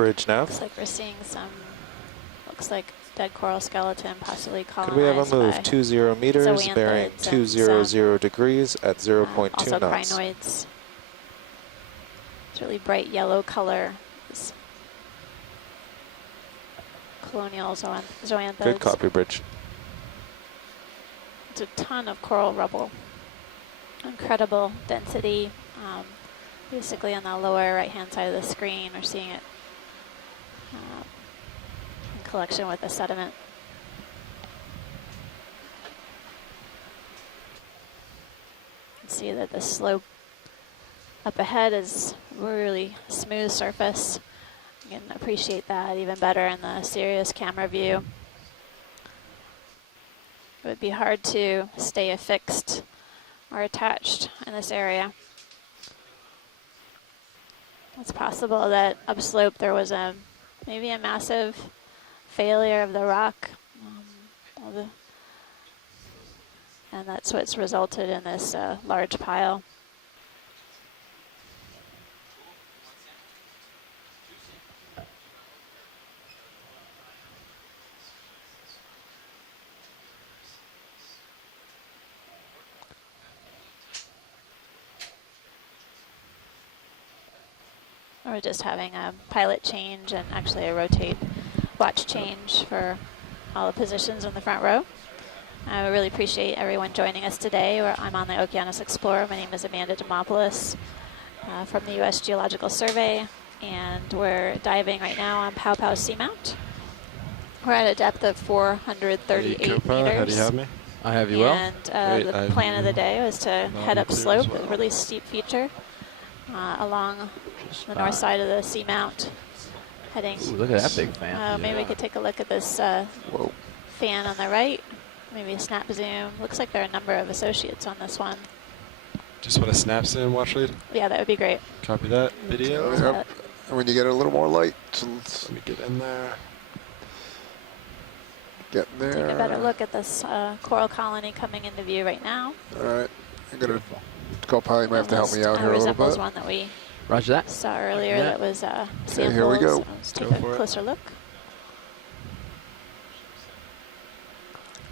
bridge nav. Looks like we're seeing some, looks like dead coral skeleton possibly colonized. Could we have a move 20 meters, bearing 200 degrees at 0.2 also knots? crinoids. It's really bright yellow color. It's colonial zoanthids. Good copy, bridge. It's a ton of coral rubble. Incredible density. Basically on the lower right-hand side of the screen, we're seeing it in collection with the sediment. You can see that the slope up ahead is really smooth surface. You can appreciate that even better in the Sirius camera view. It would be hard to stay affixed or attached in this area. It's possible that upslope there was maybe a massive failure of the rock, and that's what's resulted in this large pile. We're just having a pilot change and actually a rotate watch change for all the positions in the front row. I really appreciate everyone joining us today. I'm on the Okeanos Explorer. My name is Amanda Demopoulos from the U.S. Geological Survey, and we're diving right now on Pow Pow Seamount. We're at a depth of 438 meters. How do you have me? I have you well. And the plan of the day was to head up slope, a really steep feature, along the north side of the seamount, heading. Ooh, look at that big fan. Maybe we could take a look at this fan on the right. Maybe a snap zoom. Looks like there are a number of associates on this one. Just want to snap zoom, watch lead? Yeah, that would be great. Copy that. Video. Yep. And when you get a little more light, let me get in there. Get in there. Take a better look at this coral colony coming into view right now. All right. I'm going to co-pilot. You might have to help me out here a little bit. One that we Roger that. saw earlier that was samples. Okay, here we go. So let's take a closer look.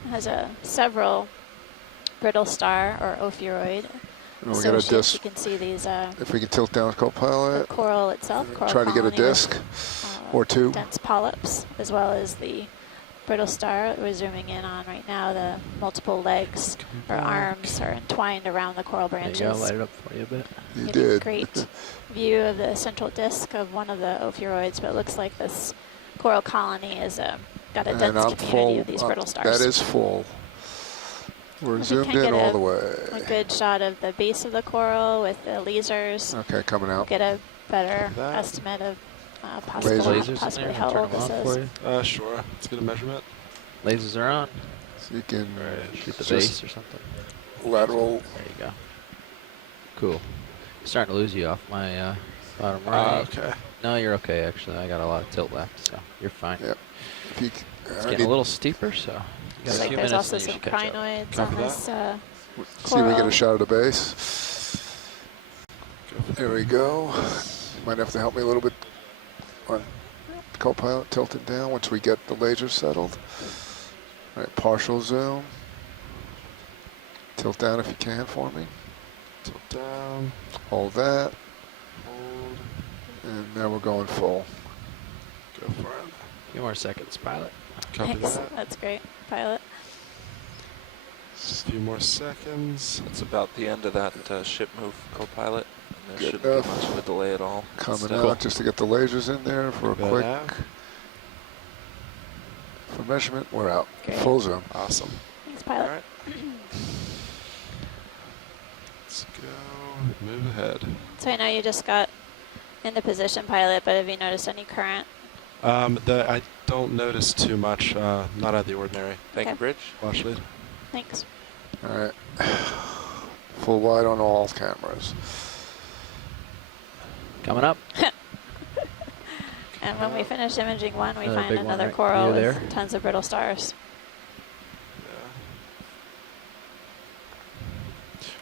It has several brittle star or ophiuroid. We got a disc. You can see these. If we can tilt down co-pilot. The coral itself. Coral try to get a disc or two. Dense polyps, as well as the brittle star that we're zooming in on right now. The multiple legs or arms are entwined around the coral branches. There you go, light it up for you a bit. You did. did. A great view of the central disc of one of the ophiuroids, but it looks like this coral colony is got a dense community of these brittle stars. That is full. We're zoomed in all the way. A good shot of the base of the coral with the lasers. Okay, coming out. Get a better estimate of possibly how old this is. Sure. Let's get a measurement. Lasers are on. So you can shoot the base or something. Lateral. There you go. Cool. Starting to lose you off my bottom right. Okay. No, you're okay, actually. I got a lot of tilt left, so you're fine. Yep. It's getting a little steeper, so you got a few there's minutes also and you some should catch up. crinoids on this See if we get a shot of the base. There we go. Might have to help me a little bit on co-pilot, tilt it down once we get the laser settled. All right, partial zoom. Tilt down if you can for me. Tilt down. Hold that. Hold. And now we're going full. Go for it. A few more seconds, pilot. Copy that. That's great, pilot. Just a few more seconds. That's about the end of that ship move, co-pilot. There Good shouldn't enough. be much of a delay at all. Coming out just to get the lasers in there for a quick. For measurement, we're out. Great. Full zoom. Awesome. Thanks, pilot. All right. Let's go. Move ahead. So I know you just got into position, pilot, but have you noticed any current? I don't notice too much. Not out of the ordinary. Thank you, Bridge. Watch lead. Thanks. All right. Full wide on all cameras. Coming up. And when we finish imaging one, we Another find big one another right coral near with there. tons of brittle stars. Yeah.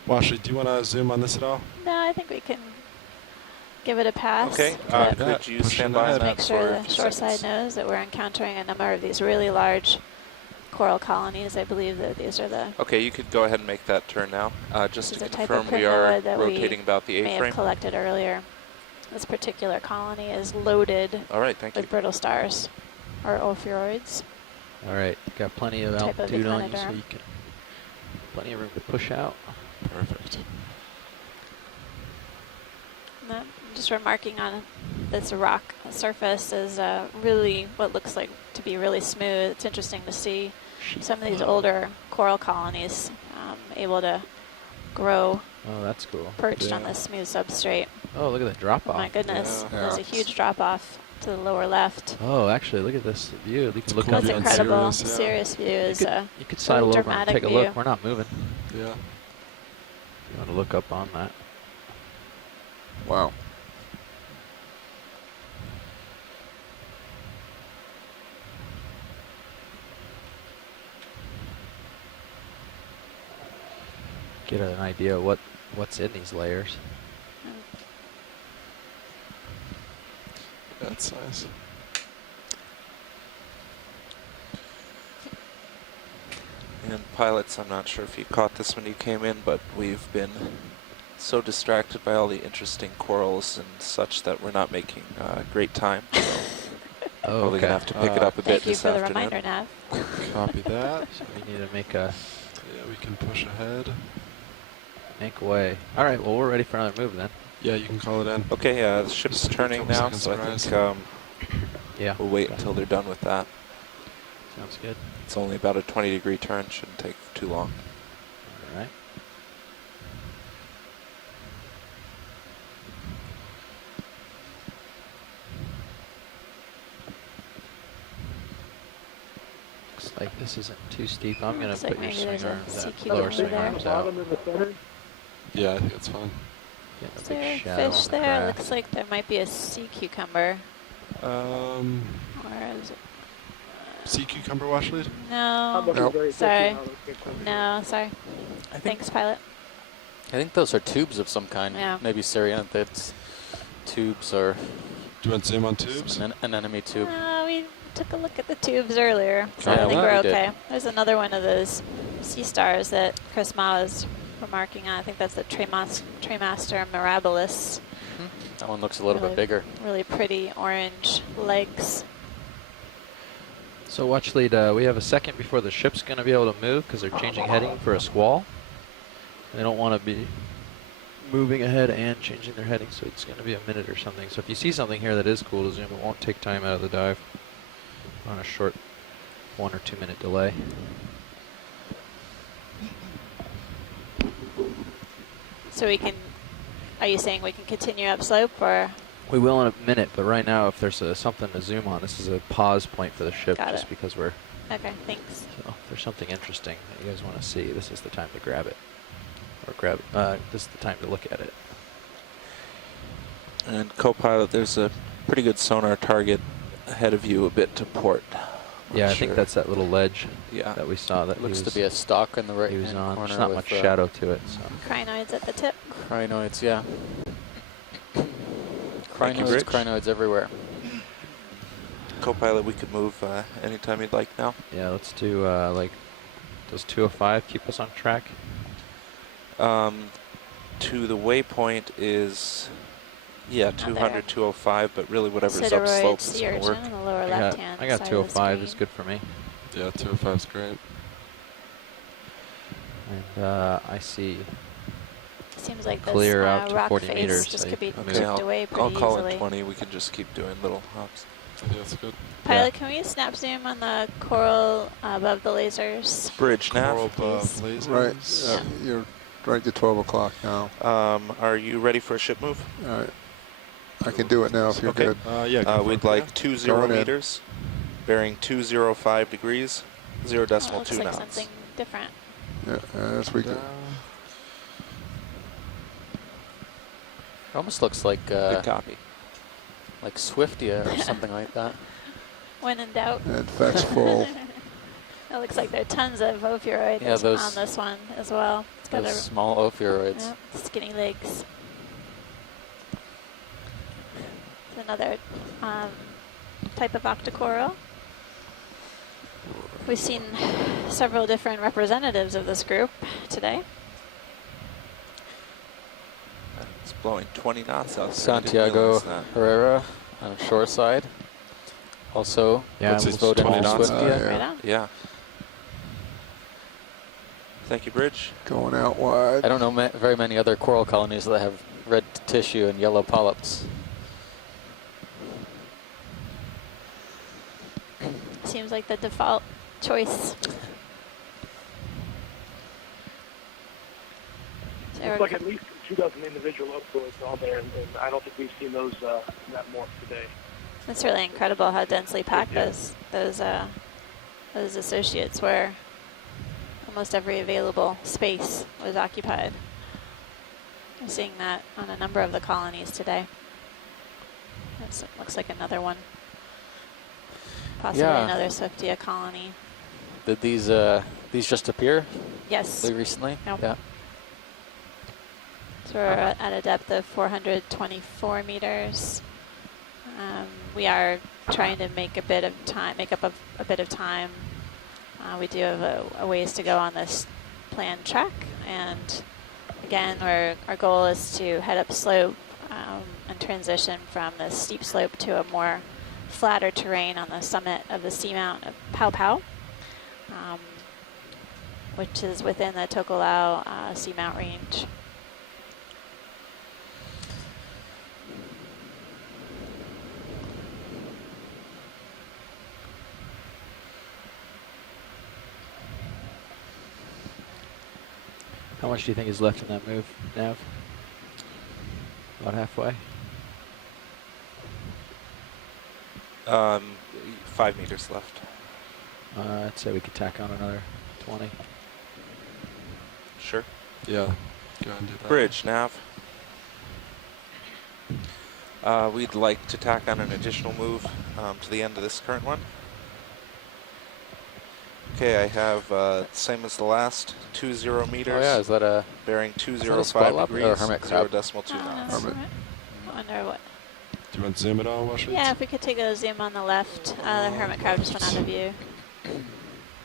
Watch lead. Do you want to zoom on this at all? No, I think we can give it a pass. Okay, but could you Pushing stand by ahead. on make that sure for a the few shore seconds? side knows that we're encountering a number of these really large coral colonies. I believe that these are the Okay, you could go ahead and make that turn now. Just this to is a type of confirm, we are primnoid that rotating about the may have A-frame. collected earlier. This particular colony is loaded All right, thank you. with brittle stars or ophiuroids. All right, got plenty of Type of altitude on you, so echinoderm. you can plenty of room to push out. Perfect. No, just remarking on this rock surface is really what looks like to be really smooth. It's interesting to see some of these older coral colonies able to grow Oh, that's cool. perched on Yeah. this smooth substrate. Oh, look at the drop Oh off. my goodness, Yeah. there's a huge drop off to the lower left. Oh, actually, look at this view. You can look cool up. That's view on incredible. Sirius, yeah. Sirius view is You could sidle over and dramatic take a view. look. We're not moving. Yeah. You want to look up on that? Wow. Get an idea of what's in these layers. That's nice. And pilots, I'm not sure if you caught this when you came in, but we've been so distracted by all the interesting corals and such that we're not making great time. So Oh, probably okay. gonna have to pick it up a bit Thank you this for the afternoon. reminder, Nav. Copy that. So we need to make a Yeah, we can push ahead. make way. All right. Well, we're ready for another move then. Yeah, you can call it in. Okay, the ship's Just a turning couple now, seconds so I to rise. think Yeah. we'll wait Okay. until they're done with that. Sounds good. It's only about a 20-degree turn, shouldn't take too long. All right. Looks like this isn't too steep. I'm gonna Looks put like your maybe swing there's a arms, CQ lower over swing there. arms out. Yeah, I think it's fine. Getting a Is big there a shadow fish on the there? craft. Looks like there might be a sea cucumber. Um, Or is it? sea cucumber wash lead? No. Nope. Sorry. No, sorry. I think Thanks, pilot. I think those are tubes of some kind. Yeah. Maybe Syrianthids tubes or Do you want to zoom on tubes? an enemy tube. We took a look at the tubes earlier, so Yeah, I think we we're did. okay. There's another one of those sea stars that Chris Ma was remarking on. I think that's the Tremaster mirabilis. That one looks a little Really- bit bigger. Really pretty orange legs. So watch lead, we have a second before the ship's going to be able to move because they're changing heading for a squall. They don't want to be moving ahead and changing their heading, so it's going to be a minute or something. So if you see something here that is cool to zoom, it won't take time out of the dive. On a short 1 or 2 minute delay. So we can, are you saying we can continue upslope or? We will in a minute, but right now if there's something to zoom on, this is a pause point for the ship Got just it. because we're, Okay, thanks. so if there's something interesting that you guys want to see, this is the time to grab it. Or grab, this is the time to look at it. And co-pilot, there's a pretty good sonar target ahead of you a bit to port. Yeah, I Not think sure. that's that little ledge Yeah. that we saw that Looks he to was, be a stalk in the right he was hand on. corner There's not with much shadow to it, so. Crinoids at the tip. Crinoids, yeah. Thank you, Crinoids, Rich. crinoids everywhere. Co-pilot, we could move anytime you'd like now. Yeah, let's do like, does 205 keep us on track? To the waypoint is, yeah, Not 200, there. 205, but really whatever's Sideroid upslope is sea going to urchin work. in the lower I left got, hand I got side 205 of the is screen. good for me. Yeah, 205 is great. And I see. Seems like Clear this out to rock 40 face meters, just so could be you can Okay, chipped away pretty I'll call easily. in 20. We can just keep doing little hops. I think that's good. Pilot, can we snap zoom on the coral above the lasers? Bridge Coral nav. above please. Right. lasers. You're right to 12 o'clock now. Are you ready for a ship move? All right. I can do it now if you're Okay. good. Yeah, go for We'd it. like 20 Going in. meters, bearing 205 degrees, 0.2 Oh, looks like knots. something different. Yeah, as we go. It almost looks like Good copy. Swiftia or something like that. When in doubt. And fetch full. It looks like there are tons of ophiuroids Yeah, those- on this one as well. It's got Those a small ophiuroids. skinny legs. another type of octocoral. We've seen several different representatives of this group today. It's blowing 20 knots out there. I didn't Santiago realize that. Herrera on shore side. Also, Yeah, puts his it's boat in 20 knots. Swiftia. Yeah. Right on. Yeah. Thank you, Bridge. Going out wide. I don't know very many other coral colonies that have red tissue and yellow polyps. Seems like the default choice. Looks like at least 2 dozen individual outflows on there, and I don't think we've seen those that morph today. It's really incredible how densely packed Yeah. those associates were. Almost every available space was occupied. I'm seeing that on a number of the colonies today. It looks like another one. Possibly Yeah. another Swiftia colony. Did these just appear Yes. really recently? Yep. Yeah. So we're at a depth of 424 meters. We are trying to make up a bit of time. We do have a ways to go on this planned track, and again, our goal is to head up slope and transition from the steep slope to a more flatter terrain on the summit of the seamount of Pau Pau, which is within the Tokelau seamount range. How much do you think is left in that move, Nav? About halfway? 5 meters left. I'd say we could tack on another 20. Sure. Yeah. Go ahead and do that. Bridge, Nav. We'd like to tack on an additional move to the end of this current one. Okay, I have same as the last, 20 meters. Oh yeah, is that a bearing that a 205 swell-up or a degrees, hermit crab? 0.2 knots. Hermit. I wonder what. Do you want to zoom it on, Washington? Yeah, if we could take a zoom on the left. The hermit crab just went out of view.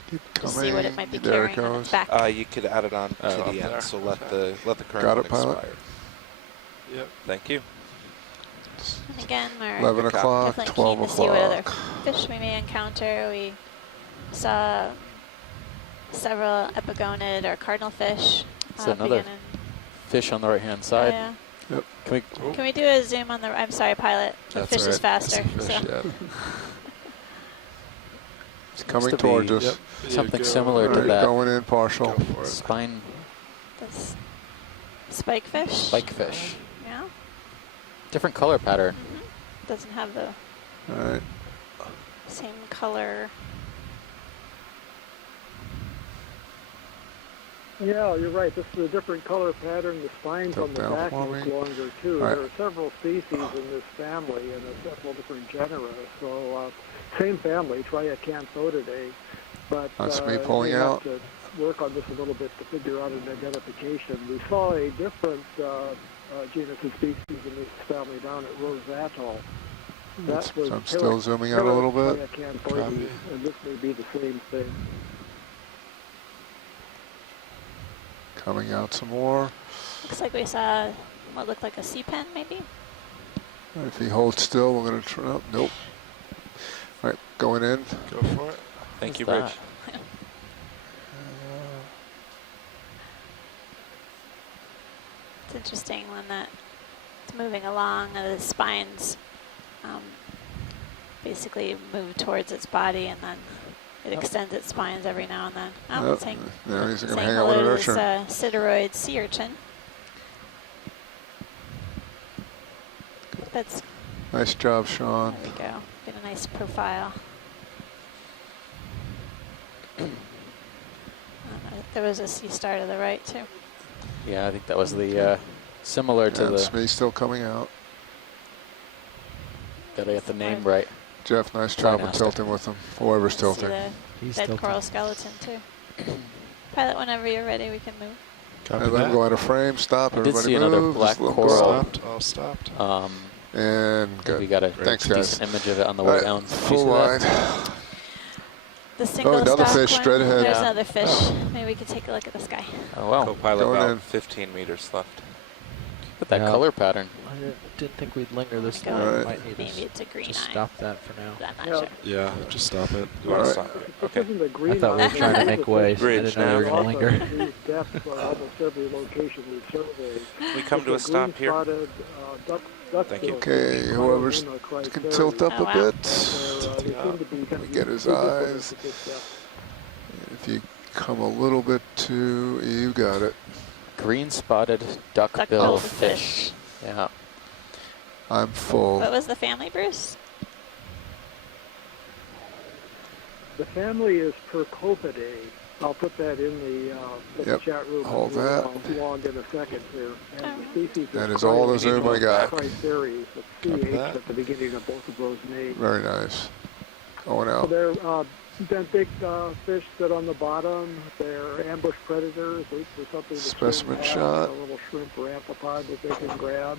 Keep To coming. see what it might be There it carrying on its goes. back. You could add it on Oh, to up the end, there. so let Okay. the current Got one it, pilot? expire. Yep. Thank you. And again, we're 11 Good cop. o'clock, definitely 12 keen to see what other o'clock. fish we may encounter. We saw several epigonid or cardinal fish. It's another beginning. fish on the right-hand side? Yeah. Can we? Oh, Can we do a zoom on the? I'm sorry, pilot. The that's fish all is right. faster. It's a fish, so. yeah. It's coming to be- towards us. Yep. You Something go similar All to right, that. going in partial. Go for it. Spine This spike fish. spike fish. Yeah. Different color pattern. Doesn't have the All right. same color. Yeah, you're right. This is a different color pattern. The spines Tilt on the down back for look me. longer too. All right. There are several species in this family and several different genera. So same family, Triacanthotidae. But That's me pulling we have out. to work on this a little bit to figure out an identification. We saw a different genus of species in this family down at Rose Atoll. That was I'm still zooming out a little bit. Triacanthoides, Copy. and this may be the same thing. Coming out some more. Looks like we saw what looked like a sea pen, maybe. If he holds still, we're going to turn up. Nope. All right, going in. Go for it. Thank you, What's Bridge. It's interesting when that it's moving along. The spines basically move towards its body, and then it extends its spines every now and then. Oh, Yep. it's saying, Now he's going to saying hang out with hello an to this urchin. sideroid sea urchin. That's, Nice job, Sean. there we go. Get a nice profile. There was a sea star to the right too. Yeah, I think that was the similar to That's the. me still coming out. Gotta get the name right. Jeff, nice job of Rhinoster. tilting with him. Whoever's See tilting. the He's dead tilting. coral skeleton too. Pilot, whenever you're ready, we can move. Copy And then that. go out of frame. Stop. I did Everybody see another move. black Just let 'em coral. go. Stopped. All stopped. And good. We got a Thanks, guys. decent image of it on the All way right, down. Did you full see that? line. The single another stock fish one. straight ahead. There's Yeah. another fish. Maybe we could take a look at this guy. Oh wow! Co-pilot Going about in. 15 meters left. Look at that Yeah. color pattern. I didn't think we'd linger this Go. long. Alright. We might need Maybe to it's a green just eye. stop that for now. I'm not Yeah. sure. Yeah, just stop it. You want to Alright. stop? This Okay. isn't a green I thought we were eye. trying to make way. So I Bridge didn't know we were now. going to linger. These depths on almost every location we surveyed. We come to a stop here. Thank you. Okay, whoever can tilt up Oh, a wow. bit. Let me get his eyes. If you come a little bit too, you got it. Green spotted duckbill Duck-billed fish. Yeah. I'm full. What was the family, Bruce? The family is Percopidae. I'll put that in the Yep. chat room. Hold and that. I'll log in a second here. And Oh. the species That is is all the zoom I got. Triceres, with Copy CH that. at the beginning of both of those names. Very nice. Going So out. they're benthic fish that on the bottom. They're ambush predators. Look for something to Specimen swim at, shot. A little shrimp or amphipod that they can grab.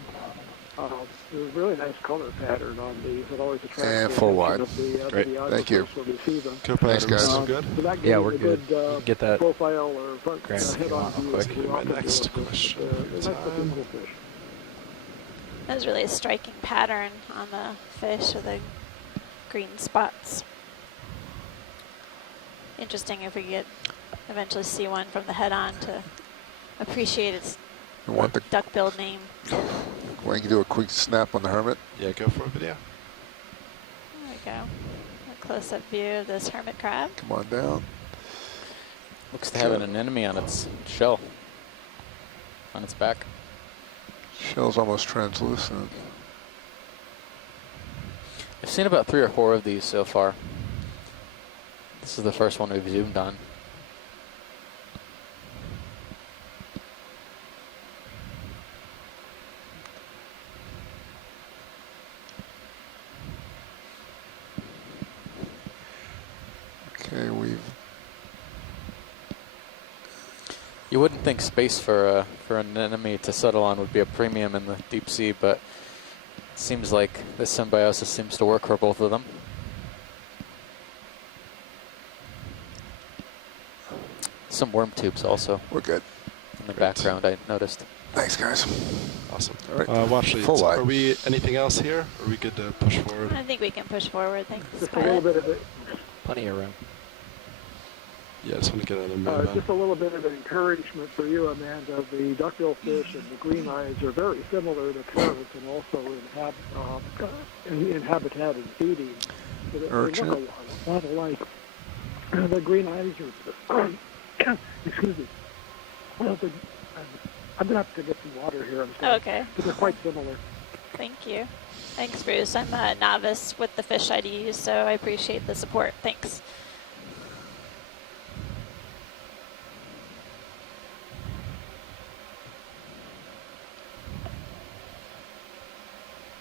There's a really nice color pattern on these. It always attracts And the full attention wide. of the Great. Thank you. when we see them. Co-pilot, Thanks, are we guys. still good? So that Yeah, gives we're a good. good You can get that profile or front Grant, if you head-on want, view. quick. of the My output next of this. question. They're nice looking little fish. That was really a striking pattern on the fish with the green spots. Interesting if we get eventually see one from the head on to appreciate its You want the? duck-billed name. Want to do a quick snap on the hermit? Yeah, go for a video. There we go. A close-up view of this hermit crab. Come on down. Looks to have an anemone on its shell. On its back. Shell's almost translucent. I've seen about 3 or 4 of these so far. This is the first one we've zoomed on. Okay, we've You wouldn't think space for an enemy to settle on would be a premium in the deep sea, but it seems like this symbiosis seems to work for both of them. Some worm tubes also we're good. in the background, I noticed. Thanks, guys. Awesome. All right. Watch leads. Full wide. Are we anything else here? Are we good to push forward? I think we can push forward. Thanks, Just a little pilot. bit of it. Plenty of room. Yeah, just want to get another move on. Just a little bit of encouragement for you, Amanda. The duckbill fish and the green eyes are very similar in appearance and also in habitat and feeding. So they Urchin. look a lot alike. The green eyes are, excuse me. Well, I'm going to have to get some water here. I'm sorry. Okay. But they're quite similar. Thank you. Thanks, Bruce. I'm a novice with the fish IDs, so I appreciate the support. Thanks.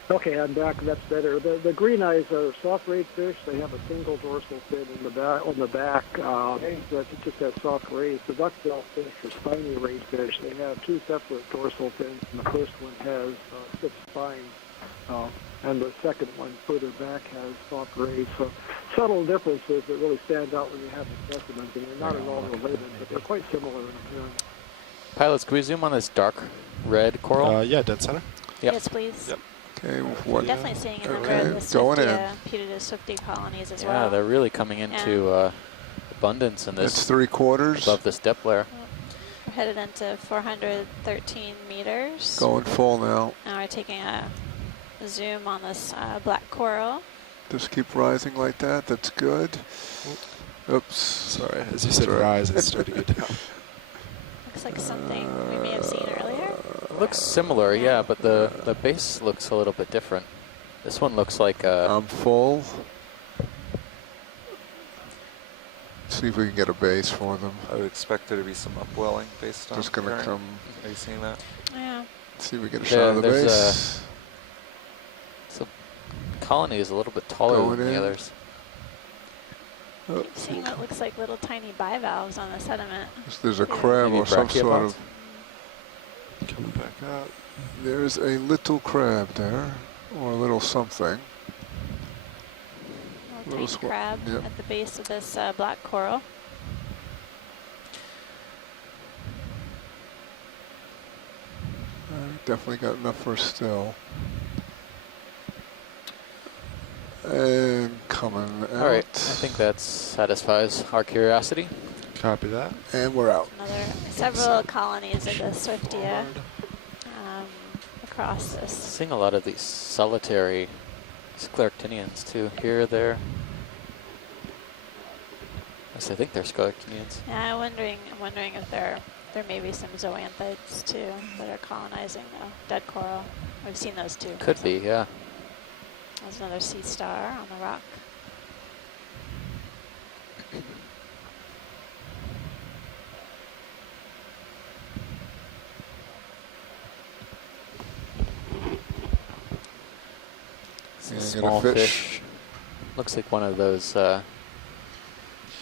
Okay, I'm back. That's better. The green eyes are soft-rayed fish. They have a single dorsal fin in the back, on the back that just has soft rays. The duckbill fish are spiny-rayed fish. They have 2 separate dorsal fins, and the first one has 6 spines, and the second one further back has soft rays. So subtle differences that really stand out when you have the specimens, and they're not at all related, but they're quite similar in appearance. Pilots, can we zoom on this dark red coral? Yeah, dead center. Yep. Yes, please. Yep. Okay, I'm what? definitely seeing a number Okay, of the going in. Putatus swifty colonies as Yeah, well. they're really coming into abundance in It's this 3/4. above this depth layer. We're headed into 413 meters. Going full now. Now we're taking a zoom on this black coral. Just keep rising like that. That's good. Oops. Sorry, as you said, Sorry. rise, it's starting to go down. Looks like something we may have seen earlier. Looks similar, yeah, but the base looks a little bit different. This one looks like I'm full. See if we can get a base for them. I would expect there to be some upwelling based on Just gonna current. come. Are you seeing that? Yeah. See if we get a Yeah, shot of the there's base. so colony is a little bit taller Going than the in. others. Oh, Seeing what looks like little tiny bivalves on the sediment. there's a Yeah. crab Maybe or some sort brachiopods? of. Coming back up. There's a little crab there. Or a little something. Little tiny crab yep. at the base of this black coral. Definitely got enough for a still. And coming out. All right, I think that satisfies our curiosity. Copy that. And we're out. Several colonies of the Swiftia across this. Seeing a lot of these solitary scleractinians too, here, there. Yes, I think they're scleractinians. Yeah, I'm wondering if there may be some zoanthids too that are colonizing the dead coral. We've seen those too. Could be, yeah. There's another sea star on the rock. Small fish. Looks like one of those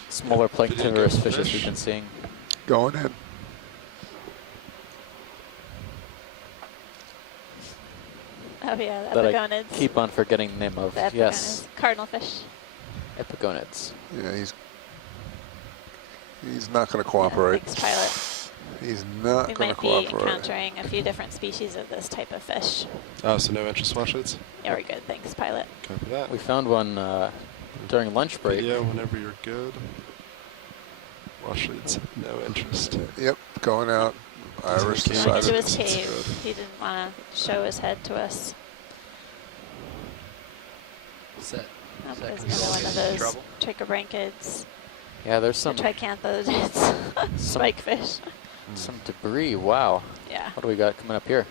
smaller planktivorous fishes we've been seeing. Going in. Oh yeah, the That epigonids. I keep on forgetting the name of. The epigonids. Yes. Cardinal fish. Epigonids. Yeah, he's not going to cooperate. Thanks, pilot. He's not going to cooperate. We might be encountering a few different species of this type of fish. Oh, so no interest washlets? Yeah, we're good. Thanks, pilot. Copy that. We found one during lunch break. Yeah, whenever you're good. Washlets, no interest. Yep, going out. Iris He Going decided. into his cave. He didn't want to show his head to us. Set. Oh, Is that there's gonna another one of be those trouble? trichobranchids. Yeah, there's some Trichanthids. Spike fish. some debris. Wow. Yeah. What do we got coming up here?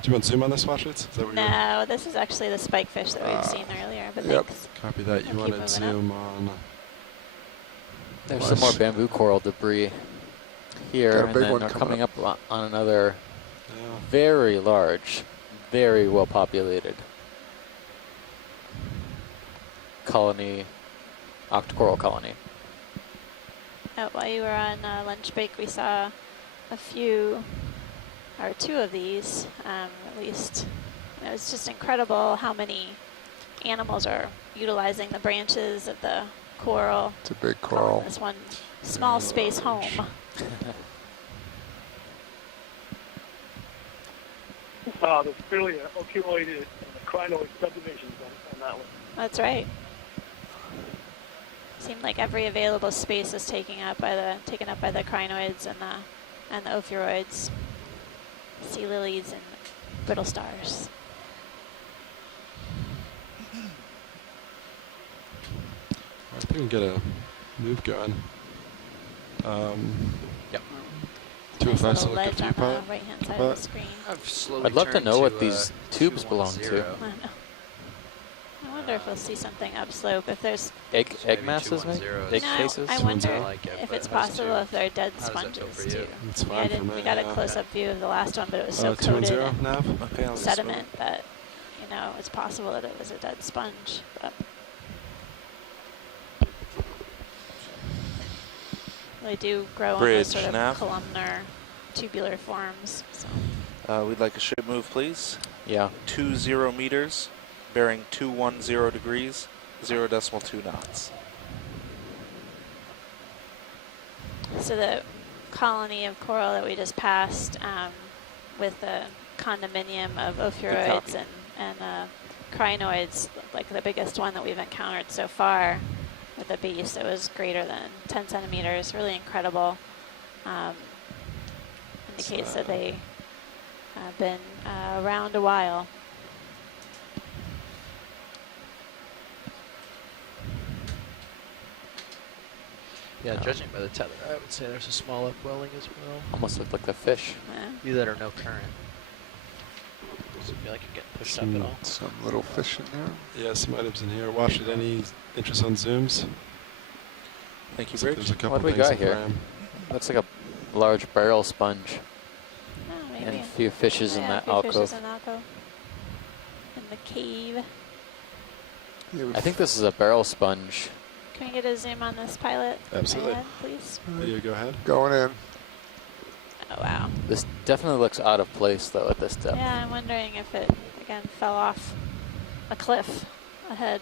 Do you want zoom on this washlets? Is that what you're... No, this is actually the spike fish that we've seen earlier, but Yep. thanks. Copy that. I'll You keep want to moving zoom on... There's some more bamboo coral debris here, Got a and big then one we're coming coming up on another Yeah. very large, very well populated colony, octocoral colony. Oh, while you were on lunch break, we saw a few, or two of these, at least. It was just incredible how many animals are utilizing the branches of the coral. It's a big calling coral. This one small space home. There's clearly accumulated crinoid subdivisions on that one. That's right. Seemed like every available space is taken up by the crinoids and the ophiuroids, sea lilies and brittle stars. I think we can get a move going. Yep. Two Nice of us little look ledge at on you, the pilot. right-hand side But- of the screen. I've slowly I'd love to turned know what these tubes 210. belong to. I know. I wonder if we'll see something upslope. If there's Egg So maybe masses, maybe? 210 Egg no, cases? I wonder I like it, if but it's those possible two- if they're dead how does that feel sponges for you? too. It's Yeah, fine for me. we got a yeah. close-up view of the last one, but it was so 210 coated in nav? Okay, I'll sediment that it's possible that it was a dead sponge. But they do grow in Bridge those sort of nav. columnar, tubular forms. So We'd like a ship move, please. Yeah. 20 meters, bearing 210 degrees, 0.2 knots. So the colony of coral that we just passed with the condominium of ophiuroids and crinoids, like the biggest one that we've encountered so far with a beast that was greater than 10 centimeters, really incredible. Indicates that they have been around a while. Yeah, judging by the tether, I would say there's a small upwelling as well. Almost look like the fish. Either that or no current. Doesn't feel like you're getting pushed up at all. Some little fish in there. Yeah, some items in here. Wash it. Any interest on zooms? Thank you, Looks like Bridge. there's a couple What do we things got in here? frame. Looks like a large barrel sponge Oh, maybe. and a few fishes in Yeah, that a few fishes alcove. in the alcove. In the cave. Yeah, I think this is a barrel sponge. Can we get a zoom on this pilot? Absolutely. Ahead, please. Video, go ahead. going in. Oh, wow. This definitely looks out of place though at this depth. Yeah, I'm wondering if it, again, fell off a cliff ahead.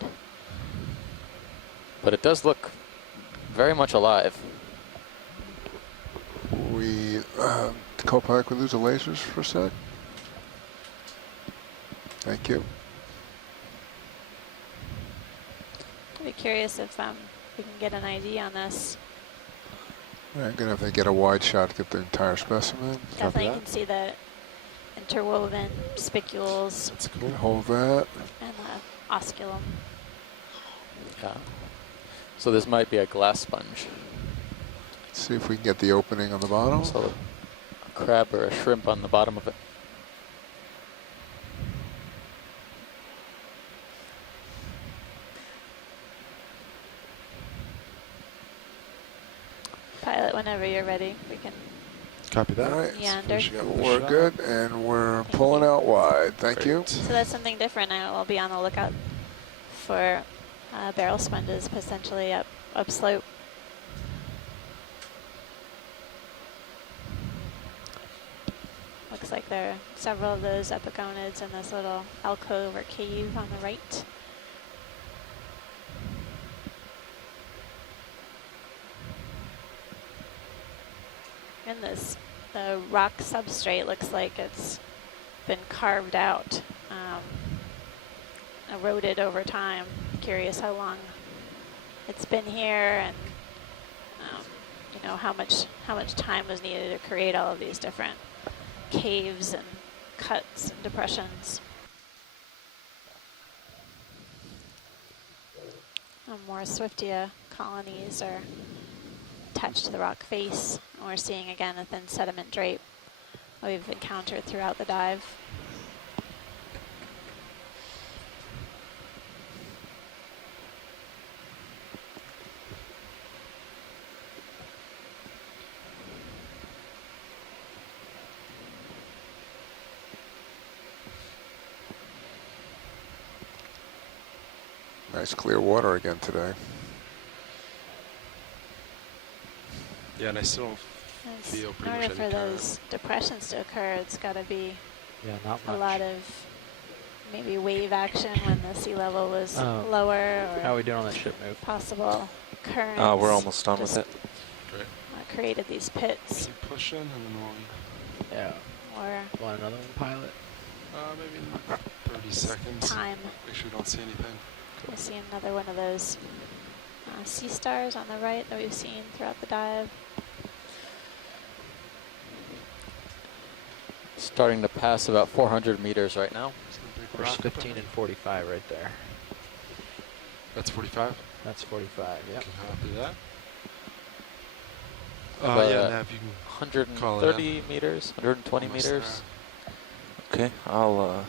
But it does look very much alive. We, co-pilot, could lose the lasers for a sec? Thank you. I'd be curious if we can get an ID on this. I'm gonna have to get a wide shot to get the entire specimen. Definitely you can see the interwoven spicules That's cool. Hold that. and the osculum. Yeah. So this might be a glass sponge. See if we can get the opening on the bottom. So a crab or a shrimp on the bottom of it. Pilot, whenever you're ready, we can. Copy that. All right, Yonder. we're good, and we're pulling out wide. Thank you. So that's something different. I will be on the lookout for barrel sponges potentially upslope. Looks like there are several of those epigonids in this little alcove or cave on the right. And the rock substrate looks like it's been carved out, eroded over time. Curious how long it's been here, and you know how much time was needed to create all of these different caves and cuts and depressions. More Swiftia colonies are attached to the rock face, and we're seeing again a thin sediment drape we've encountered throughout the dive. Nice clear water again today. Yeah, and I still don't feel In pretty much order any for those depressions to occur, it's got to be Yeah, not a much. lot of maybe wave action when the sea level was lower, or How are we doing on that ship move? possible currents. We're almost done with just, it. Great. Created these pits, Keep pushing, and then Yeah. or Want another one, pilot? we'll, maybe in 30 seconds. time. Make sure we don't see anything. I see another one of those sea stars on the right that we've seen throughout the dive. Starting to pass about 400 meters right now. Course 15 and 45 right there. That's 45. That's 45, yeah. Copy that. About, Yeah, Nav, you can call it 130 meters, 120 almost meters Okay, I'll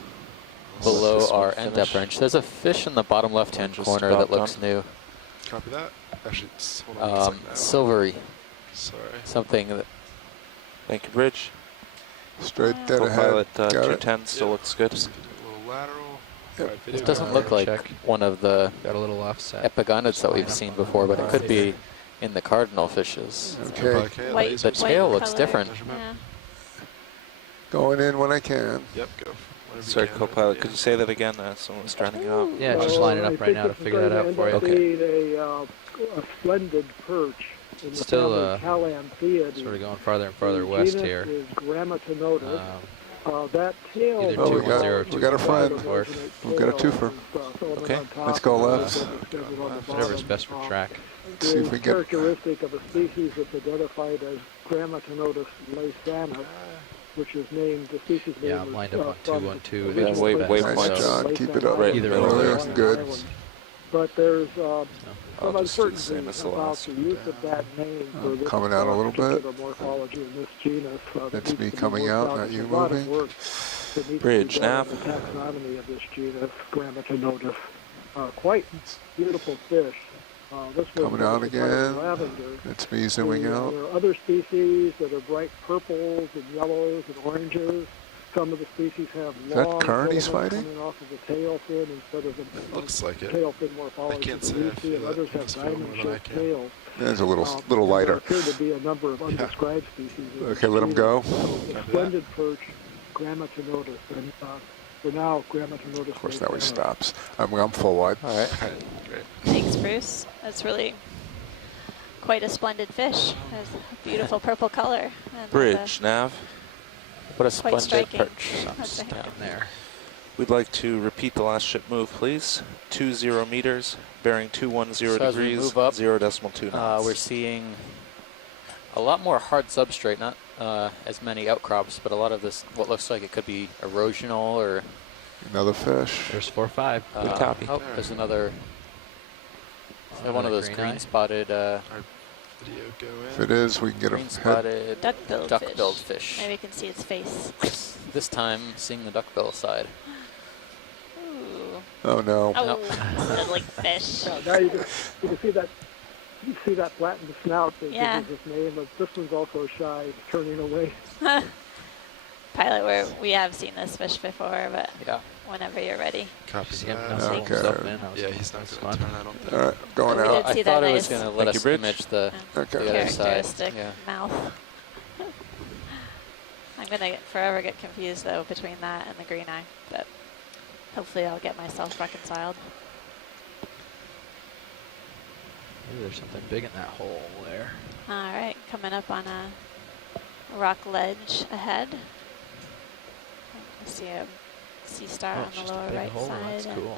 below this one our end depth finish. range. There's a fish in the bottom left-hand Just corner about that looks done. new. copy that. Actually, hold on one second now. Silvery, Sorry. something that Thank you, Bridge. Straight dead ahead. Co-pilot Got it. 210 still Yeah. looks good. Just a little lateral. Yep. Right, this video doesn't guide. look like check. one of the Got a little offset. epigonids that we've seen before, but it could be in the cardinal fishes. Okay. Okay, White, lasers. The tail white looks color. different. Yeah. Going in when I can. Yep, go. Whenever you Sorry, can. co-pilot, could you say that again? Someone was drowning out. Yeah, just line it I up right think now to this is figure that going out for you. end up Okay. being a splendid perch in the Still, family Calanthiidae. Sort of going farther and farther The west genus here. is Grammatinotus. Um, That tail. either Oh, we got- 210 we got a friend. We got a twofer. Okay, let's go left. whatever's best for track. Let's see if we get. Characteristic of a species that's identified as Grammatinotus laysanus, which is named, the species name Yeah, I'm is, lined up on from 212. original Yeah, way- French way Nice, points. John. Keep it up. Right, Either Middle or. there. Good. But there's I'll some just do the same uncertainty as the about last. the use of that name for this Coming out a little bit. particular morphology in this genus. That That's needs me to be coming worked out, not you There's a lot of moving. work that needs to be Bridge, done nav. on the taxonomy of this genus, Grammatinotus. Quite beautiful fish. This one Coming out is again. lavender. That's me zooming out. There are other species that are bright purples and yellows and oranges. some of the species have that long Carney's filaments fighting? coming off of the tail fin instead of the Looks like it. tail fin morphology I can't that say we I see, feel and it. others He have must feel more than I diamond-shaped can. tails. There's a little And there lighter. appear to be a number of undescribed species. in Okay, the let him genus. go. So the splendid perch, Grammatinotus, and for now, Grammatinotus. Of course, now he stops. I'm full wide. All right. Great. Thanks, Bruce. That's really quite a splendid fish. There's a beautiful purple color. And Bridge, Nav. What a Quite splendid striking. perch. That's a- Down there. We'd like to repeat the last ship move, please. 20 meters, bearing 210 So as we degrees, move up, 0.2 knots. We're seeing a lot more hard substrate, not as many outcrops, but a lot of this, what looks like it could be erosional or... Another fish. There's 4-5. Good copy. Oh, there's another... one of those green green eye. spotted, Video go If in. it is, we can get a green head. spotted Duck-billed duck-billed fish. fish. Maybe you can see its face. This time, seeing the duckbill side. Ooh. Oh no. Oh, lovely fish. Now you can see that. You can see that flattened snout that Yeah. gives its name. But this one's also shy, turning away. Pilot, we have seen this fish before, but Yeah. whenever you're ready. Copy Just get that. himself Okay. himself in. That was- Yeah, he's not that's going to fun. turn, I don't think. All right, going We out. did see I that thought it was nice going to let Thank you, us Bridge. image the Okay. the other side. Characteristic Yeah. mouth. I'm gonna forever get confused though between that and the green eye, but hopefully I'll get myself reconciled. Maybe there's something big in that hole there. All right, coming up on a rock ledge ahead. I see a sea star Oh, on it's the just a lower big right hole. side, That's cool.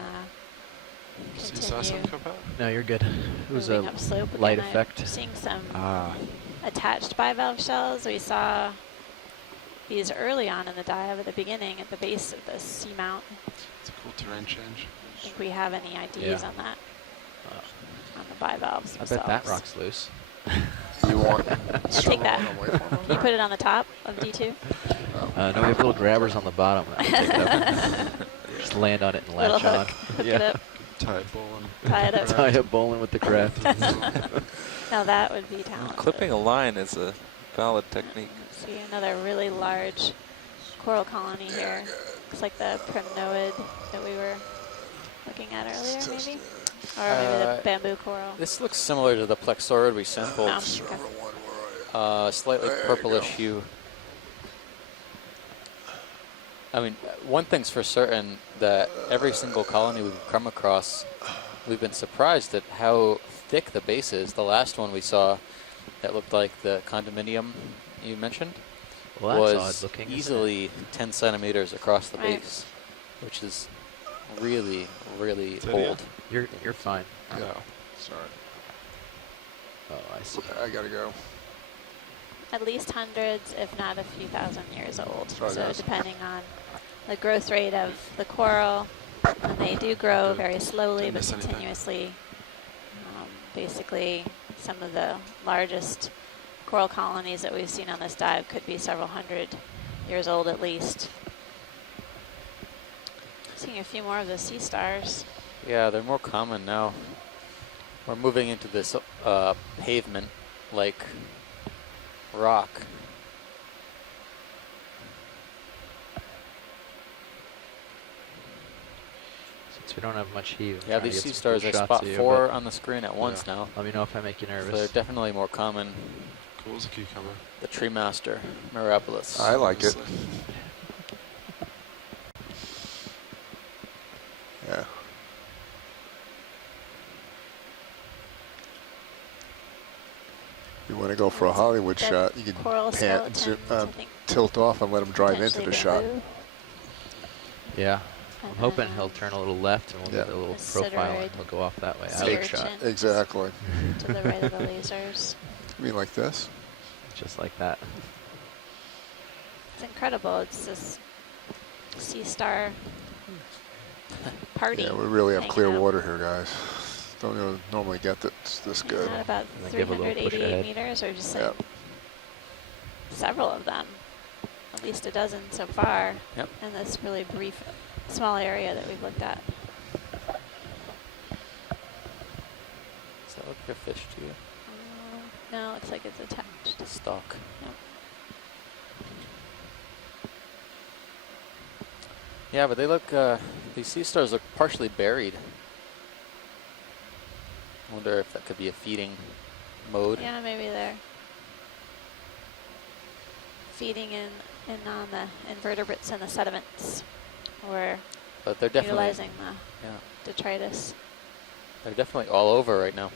So you saw something come out? No, you're good. It was moving a upslope light again. effect. I'm seeing some Ah, attached bivalve shells. We saw these early on in the dive at the beginning at the base of the seamount. It's a cool terrain change. I think we have any ideas Yeah. on that, on the bivalves I themselves. bet that rock's loose. You want? Take that. Can you put it on the top of D2? No, we have little grabbers on the bottom that will take it up. Just land on it and Little latch on. hook, hook it up, Tie it bowling. tie it up. Tie up bowling with the craft. Now that would be talented. Clipping a line is a valid technique. See another really large coral colony here. Looks like the primnoid that we were looking at earlier, maybe? Or maybe the bamboo coral. This looks similar to the plexaurid we sampled. No. Okay. Slightly purplish hue. I mean, one thing's for certain, that every single colony we've come across, we've been surprised at how thick the base is. The last one we saw that looked like the condominium you mentioned Well, that's was odd looking. isn't it? easily 10 centimeters across the Right. base, which is really, really Is that it? old. You're fine. No, sorry. Oh, I see. I gotta go. At least hundreds, if not a few thousand years old. Sorry, So guys. depending on the growth rate of the coral, and they do grow Good. very slowly Didn't but miss anything. continuously. Basically, some of the largest coral colonies that we've seen on this dive could be several hundred years old at least. Seeing a few more of the sea stars. Yeah, they're more common now. We're moving into this pavement-like rock. Since we don't have much heat. I'm Yeah, trying to these get sea some stars, cool I shots spot of you, 4 but on the screen at once Yeah. now. Let me know if I make you So they're nervous. definitely more common. Cool as a cucumber. The tree master, Mirabilis. I like it. Honestly. Yeah. You want to go for a Hollywood Dead shot? You can coral pan, skeletons, I think tilt off and let him drive into potentially the shot. bamboo. Yeah. I'm And hoping then he'll turn a little left and we'll Yeah. get a little Consider profile it and we'll go off that way. sea Out of the urchin. shot. Exactly. To the right of the lasers. You mean like this? Just like that. It's incredible. It's this sea star party. Yeah, we really have hanging clear out. water here, guys. Don't normally get this good. Not about And then give a little push 388 ahead. meters, or just Yeah. like several of them. At least a dozen so far Yep. in this really brief, small area that we've looked at. Does that look like a fish to you? No, it looks like it's attached. The stalk. Yeah, but they look, these sea stars look partially buried. I wonder if that could be a feeding mode. Yeah, maybe they're feeding in on the invertebrates and the sediments, or But they're definitely, utilizing the yeah, detritus. they're definitely all over right now.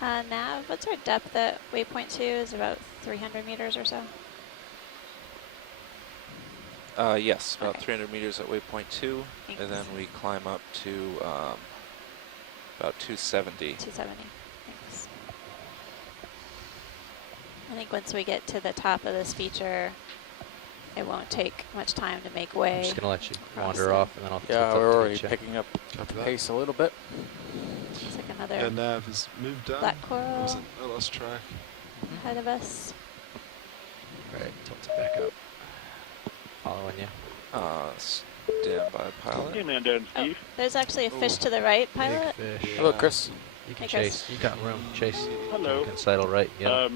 Nav, what's our depth at waypoint 2? Is about 300 meters or so. Yes, about Okay. 300 meters at waypoint 2, Thanks. and then we climb up to about 270. 270. Thanks. I think once we get to the top of this feature, it won't take much time to make way. I'm just gonna let you across wander it. off, and then I'll tilt Yeah, up we're to already get you. picking up Copy that. pace a little bit. It's like another Yeah, nav is moved down. black coral I lost track. ahead of us. Right, tilt it back up. Following you. Stand by, pilot. Hey, Amanda and Oh, Steve. there's actually a fish to the right, pilot. Big fish. Hello, Chris. You can Hey, Chris. chase. You got room. Chase. Hello. You can sidle right. Yeah.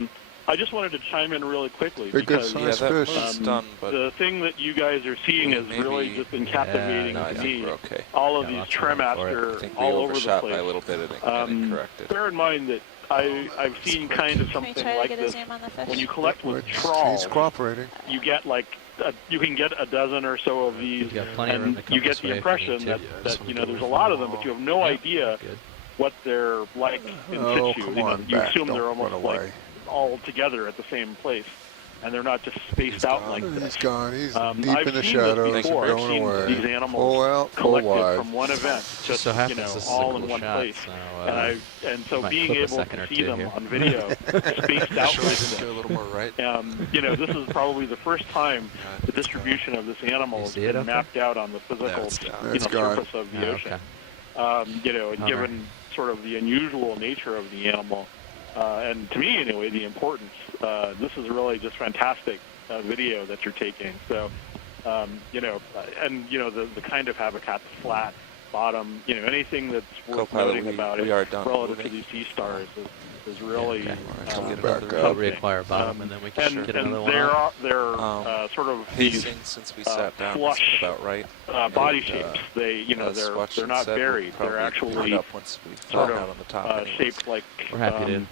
I just wanted to chime in really quickly Big, good because size. Yeah, Nice that fish. move's done, but the thing that you guys are seeing has really maybe- just been Yeah, captivating no, I to think me. we're okay. All of Yeah, these lots of room for it. I Tremaster think we all over the overshot place. by a little bit and getting corrected. Bear in mind that I've seen kind of Can we something try to like get a this. zoom on the fish? When you collect with He's trawl, cooperating. you get like you can get a dozen or so of these, You got plenty of room and to come you get this the way if you impression need to. that, Yeah, I just that wanna you know get there's a away lot from of the them, but wall. you have no idea Good. what they're like in Oh, situ. come You know, on you back. assume they're Don't almost run like away. all together at the same place, and they're not just spaced He's out gone. like He's this. gone. He's deep I've in the seen this shadows, before. I've going seen away. these animals Full out, full collected wide. from one event, just so happens you know, this is a all cool in one shot, place. so, And so might being clip a able second to or see two them here. on video, spaced out Sure, like we can this. go a little more right. You know, this is probably the first time Yeah, the it's distribution of this animal You has see it been up there? mapped out on the Yeah, physical it's gone. you It's know, gone. surface of the Oh, ocean. okay. You know, and Bummer. given sort of the unusual nature of the animal, and to me anyway, the importance, this is really just fantastic video that you're taking. So, you know, and you know, the kind of habitat, the flat bottom, you know, anything that's worth Co-pilot, noting about we it are done relative to moving. these sea stars is really okay. Coming back back up. I'll something. reacquire bottom, and then we can and, get and another one there off. are sort of these Pacing since we sat down is flush, about right. body And, shapes. They, you know, as they're Swatch not said, we'll buried. They're probably actually pick it up once we sort fly of out on the top anyways. shaped like We're happy to.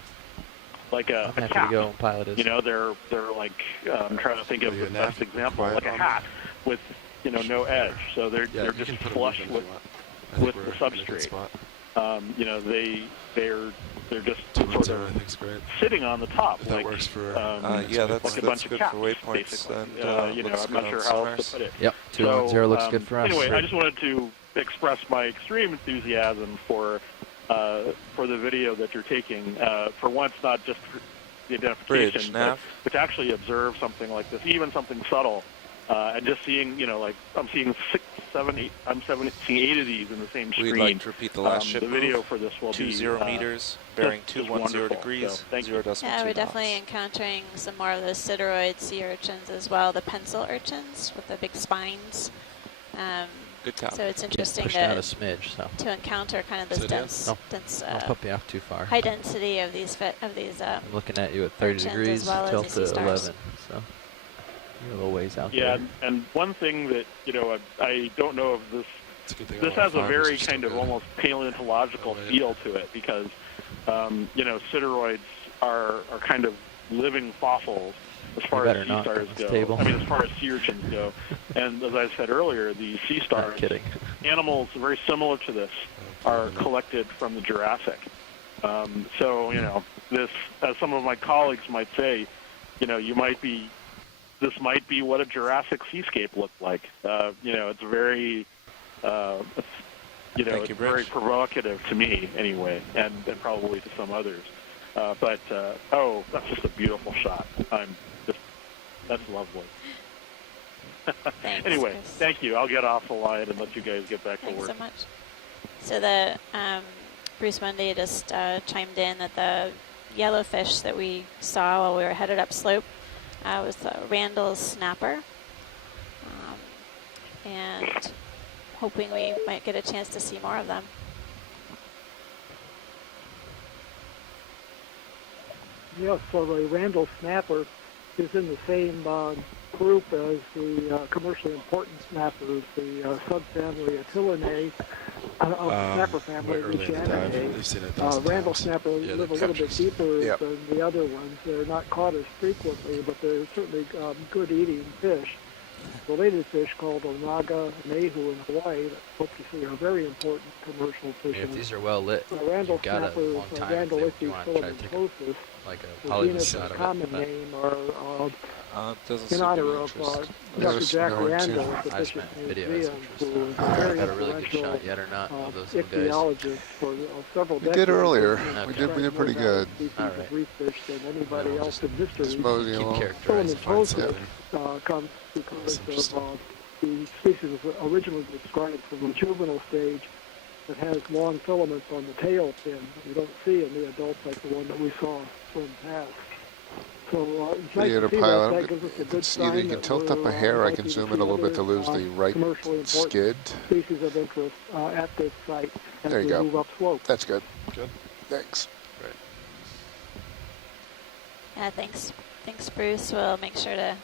like a I'm happy cap. to go and pilot it. You know, they're like I'm trying to think of Are you the a best nav? example, Quiet like a on hat with you know no edge. So they're Yeah, you just can put 'em flush even if with you want. I think with we're the in a good substrate. spot. you know they're just 210, sort I of think is great. sitting on the top If that like works for Yeah, that's like a that's bunch good of caps, for waypoints, basically. and You know, looks I'm good not on sure how else sonars. to put it. Yep, 210 looks good for us. Anyway, I just wanted to express my extreme enthusiasm for the video that you're taking. For once, not just for the Bridge, identification, nav. but to actually observe something like this, even something subtle, and just seeing, you know, like I'm seeing 6, 7, 8. I'm seeing 8 of these in the same screen. We'd like to repeat the last ship The video move. for this will 20 be meters, bearing just 210 wonderful. degrees, So, thank 0 you. decimal Yeah, 2 we're definitely knots. encountering some more of those sideroid sea urchins as well, the pencil urchins with the big spines. Good copy. So it's interesting Pushed out a to smidge, so encounter kind of this So, yeah. dense I'll pop you off too far. high density of these I'm looking at you at 30 urchins degrees, as well as tilt the to sea stars. 11, so you're a little ways out Yeah, there. and one thing that, you know, I don't know if this It's a good thing this all has a our very fibers are kind still of good. almost paleontological Right. feel to it because, you know, sideroids are kind of living fossils as far better as sea not stars on this go. table. I mean, as far as sea urchins go. And as I said earlier, the sea Not stars, kidding. animals very similar to this, are collected from the Jurassic. So, you know, this, as some of my colleagues might say, you know, this might be what a Jurassic seascape looked like. You know, it's very, you know, Thank you, it's very Rich. provocative to me anyway, and probably to some others. But oh, that's just a beautiful shot. That's lovely. Thanks, Anyway, Chris. thank you. I'll get off the line and let you guys get back to Thanks work. so much. So the Bruce Monday just chimed in that the yellowfish that we saw while we were headed upslope was the Randall's snapper, and hoping we might get a chance to see more of them. Yes, so the Randall snapper is in the same group as the commercially important snappers, the subfamily Attilinae of the snapper family, early in the dive. Lucianae. They've seen it 1,000 Randall times. snapper Yeah, live a the little bit captures. deeper Yep. than the other ones. They're not caught as frequently, but they're certainly good eating fish. Related fish called onaga, mehu in Hawaii that hope to see are very important commercial I fish. mean, if these are well lit, Randall you've got a snappers, long time Randall if you want to try to take filamentossus, like a the Hollywood genus shot and of common it. But name are Doesn't in seem to honor be of interest. Dr. Yes, Jack no, it's Randall at the I just Fish meant video as Museum, interest. who was I a very got a really good influential shot yet or not of those little guys. ichthyologist for several We decades. did earlier. and We Okay. did pretty good. Species All of right. reef fish than anybody We'll else just- in history. Just moseying Keep along. characterizing. Filamentossus something. comes because That's of interesting. the species was originally described from the juvenile stage that has long filaments on the tail fin that you don't see in the adults like the one that we saw swim past. So it's nice Theater to see pilot. that gives us a good Either sign you can that tilt up we're, a hair, I likely can to zoom see in a little bit to other, lose the right commercially important skid. species of interest at this site as There you we go. move upslope. That's good. Good. Thanks. Yeah, thanks, Bruce. We'll make sure to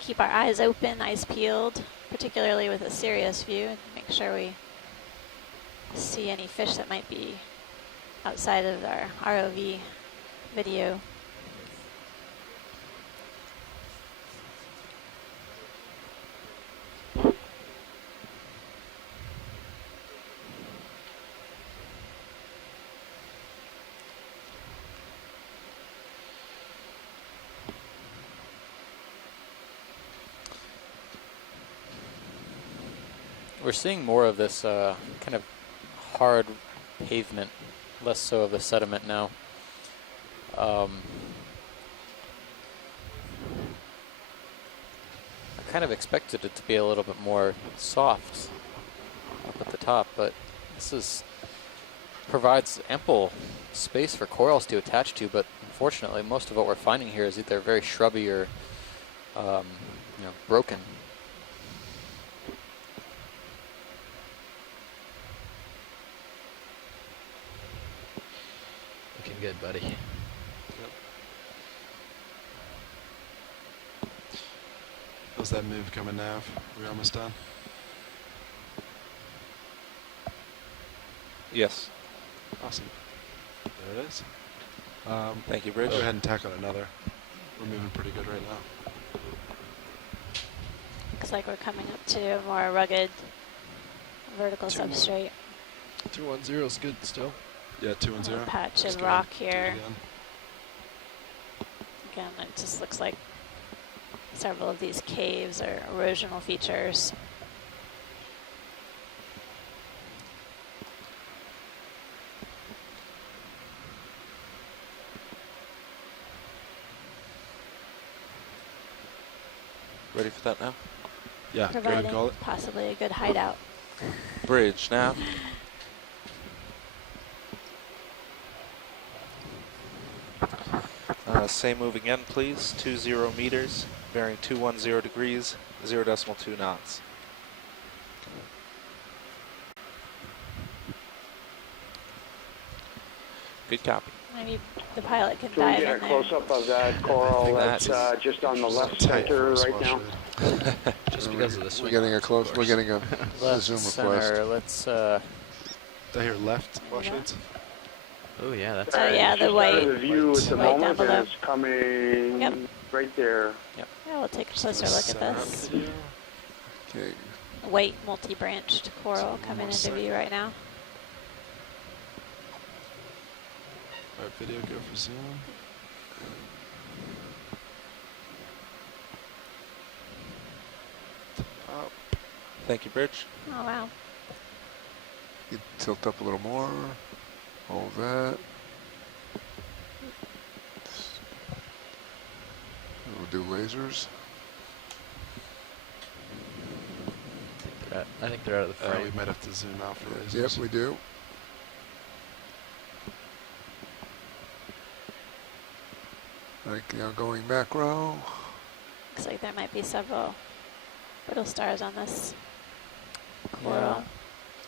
keep our eyes open, eyes peeled, particularly with a serious view, and make sure we see any fish that might be outside of our ROV video. We're seeing more of this kind of hard pavement, less so of the sediment now. I kind of expected it to be a little bit more soft up at the top, but this provides ample space for corals to attach to, but unfortunately most of what we're finding here is either very shrubby or broken. Looking good, buddy. How's that move coming, Nav? We almost done? Yes. Awesome. There it is. Thank you, Go Bridge. ahead and tack on another. We're moving pretty good right now. Looks like we're coming up to a more rugged vertical 2-1. substrate. 210 is good still. Yeah, 2 and 0. A patch Just of go rock ahead, do it here. again. Again, it just looks like several of these caves are erosional features. Ready for that now? Yeah, go ahead and Providing call it. possibly a good hideout. Bridge now. Same move again, please. 20 meters, bearing 210 degrees, 0.2 knots. Good copy. Maybe the pilot can So we dive get a in there. close-up of that coral That that's is just on the left Tight center for a right now. small shade. Just because of the We're swing. getting a arms, of close. We're course. getting a Left zoom center, request. let's Did I hear left There wash you go. shades? Oh yeah, that's Oh, yeah, It's the just white- out of the view at the white down moment, below. and it's coming Yep. right there. Yeah, we'll take a closer look at Center up this. video. Okay. White multi-branched coral One coming more into second. view right now. Alright, video go for zoom. Up. Thank you, Bridge. Oh, wow. You tilt up a little more. Hold that. We'll do lasers. I think they're out of the frame. We might have to zoom out for lasers. Yes, we do. Right, now going macro. Looks like there might be several brittle stars on this coral. Yeah.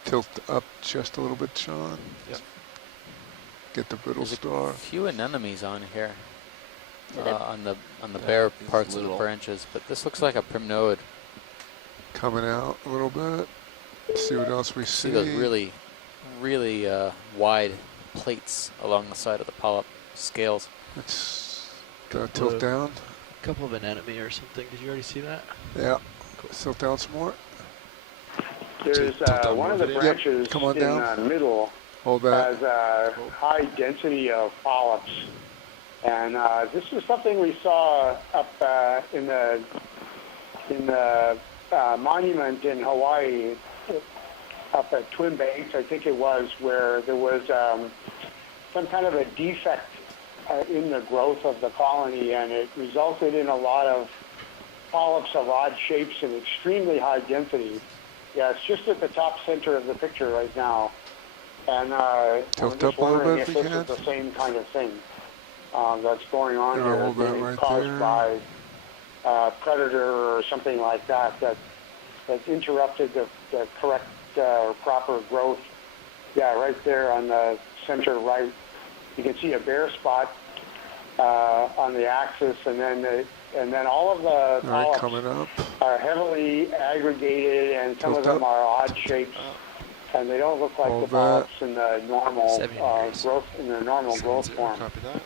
Tilt up just a little bit, Sean. Yep. Get the brittle There's star. a few anemones on here. Did it- On the Yeah, bare these parts of the little- branches, but this looks like a primnode. Coming out a little bit. Let's see what else we See see. those really wide plates along the side of the polyp scales. Let's tilt down. A couple of anemone or something. Did you already see that? Yeah. Tilt down some more. There's Tilt down one more of the video. branches Come on in down. the middle Hold that. has a high density of polyps. And this is something we saw up in the monument in Hawaii, up at Twin Banks, I think it was, where there was some kind of a defect in the growth of the colony, and it resulted in a lot of polyps of odd shapes and extremely high density. Yeah, it's just at the top center of the picture right now. And I'm Tilt just up a little wondering bit if if this you is can. the same kind of thing that's going on Yeah, here, hold that being right caused there. by predator or something like that that interrupted the correct proper growth. Yeah, right there on the center right. You can see a bare spot on the axis, and then all of the All right, polyps coming up. are heavily aggregated, and some of Tilt them up. are odd shapes, and they don't look like Hold the polyps in the normal 70 degrees. growth growth 70, form. Copy that.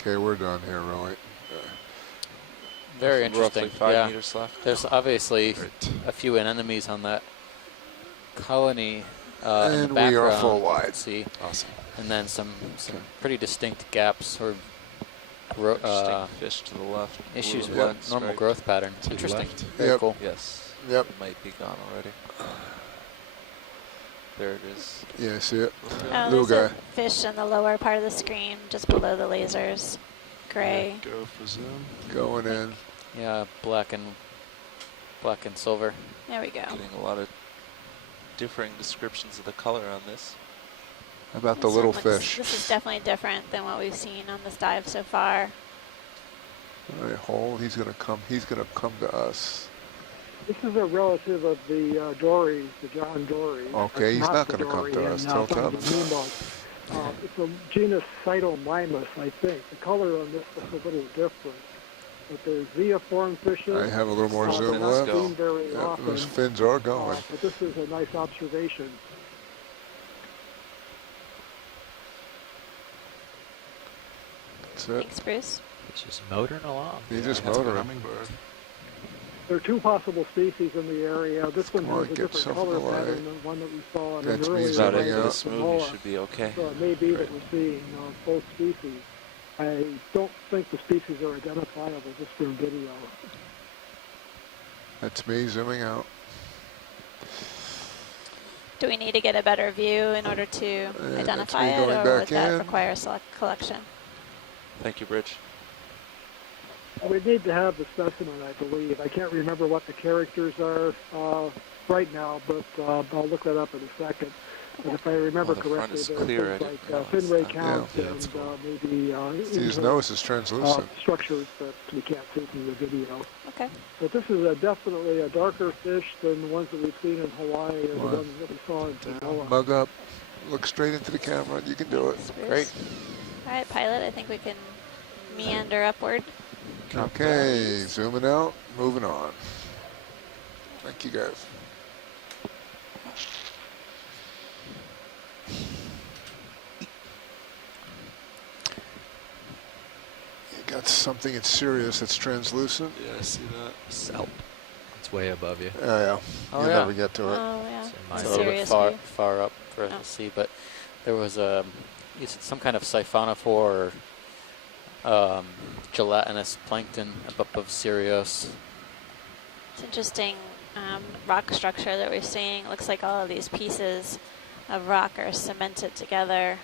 Okay, we're done here, really. Very interesting. Roughly 5 Yeah. meters left. There's obviously Great. a few anemones on that colony in the And we background. are full you wide. can see, Awesome. and then some pretty distinct gaps or gro- Interesting fish to the left. issues Blue and with black normal stripe. growth pattern. To the Interesting. left. Very Yep. cool. Yes. Yep. It might be gone already. There it is. Yeah, see it? Oh, Little there's guy. a fish in the lower part of the screen, just below the lasers. Gray. Go for zoom. Going in. Yeah, black and silver. There we go. Getting a lot of differing descriptions of the color on this. How about the This little one looks- fish? This is definitely different than what we've seen on this dive so far. All right, hold. He's gonna come to us. This is a relative of the Dory, the John Dory. Okay, he's not the gonna come Dory, to and us. now Tilt some up. of the Nemo. It's a genus Cytomymus, I think. The color on this is a little different. But there's zeoform fishes. I have a little more Oh, zoom let's left. go. Seen very Yeah, often. those fins are going. But this is a nice observation. That's it. Thanks, Bruce. It's just motoring along. He's just That's a motoring. hummingbird. There are two possible species in the area. This one Come on, has a get different something color away. pattern than one that we saw in an That's me earlier About zooming it out. for dive this with move, you Noah. should be okay. So it may be that we're seeing both species. I don't think the species are identifiable just from video. That's me zooming out. Do we need to get a better view in order to that's identify me it, going or back would that in. require a select collection? Thank you, Bridge. We need to have the specimen, I believe. I can't remember what the characters are right now, but I'll look that up in a second. But if I remember the front correctly, is there are clear. I things didn't like realize fin ray that. count Yeah, that's and cool. maybe See, his nose is translucent. structures that we can't see from the video. Okay. But this is definitely a darker fish than the ones that we've seen in Hawaii or the Come on. ones that we saw in Samoa. Mug up. Look straight into the camera. You can do it. Thanks, Bruce. Great. All right, pilot, I think we can meander upward. Okay, zooming out, moving on. Thank you, guys. You got something that's serious that's translucent. Yeah, I see that. Selp. It's way above you. Yeah. Oh, You'll yeah. never get to it. Oh, yeah. It's in my It's a A little bit serious far, view. far up for us Oh. to see, but there was some kind of siphonophore or gelatinous plankton above Sirius. It's interesting rock structure that we're seeing. It looks like all of these pieces of rock are cemented together.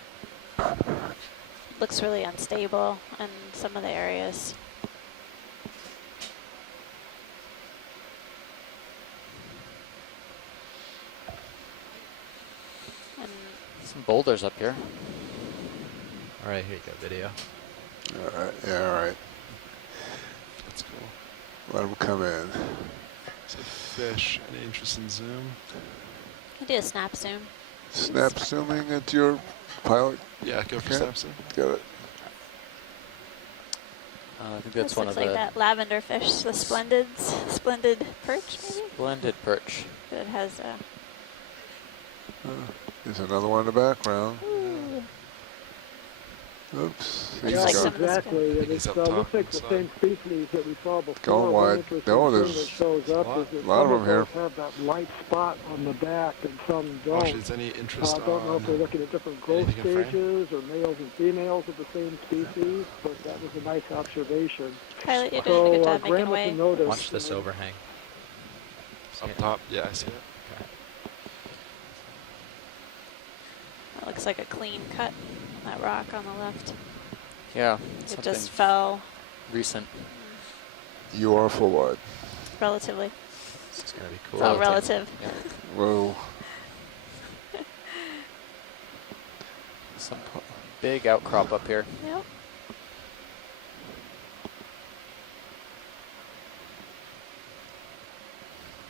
Looks really unstable in some of the areas. And Some boulders up here. All right, here you go, video. All right, yeah, all right. That's cool. Let them come in. So fish, any interest in zoom? you do a snap zoom. Snap zooming into your pilot. Yeah, go for Okay. snap zoom. Got it. I think This that's one looks of like the that lavender fish, the splendid perch, maybe? splendid perch. But it has a. There's another one in the background. Ooh. Oops. Looks He's like go- some of this Exactly. I think And he's it up top looks like on the the same species that we saw before. Going One wide. interesting No, thing there's that shows up a lot- is that lot of some them here. those have that light spot on the back and some don't. Josh, is any interest I don't know if they're on looking at different growth anything in frame? stages or males and females of the same species, but that was a nice observation. Pilot, you're doing a good So job making Graham way. must have noticed. Watch this overhang. See up it? top? Yeah, I see it. Okay. That looks like a clean cut on that rock on the left. Yeah, It something just fell recent. You are full wide. relatively. This is going to be It's cool. all Relative. relative. Yeah. Whoa. Some big outcrop up here. Yep.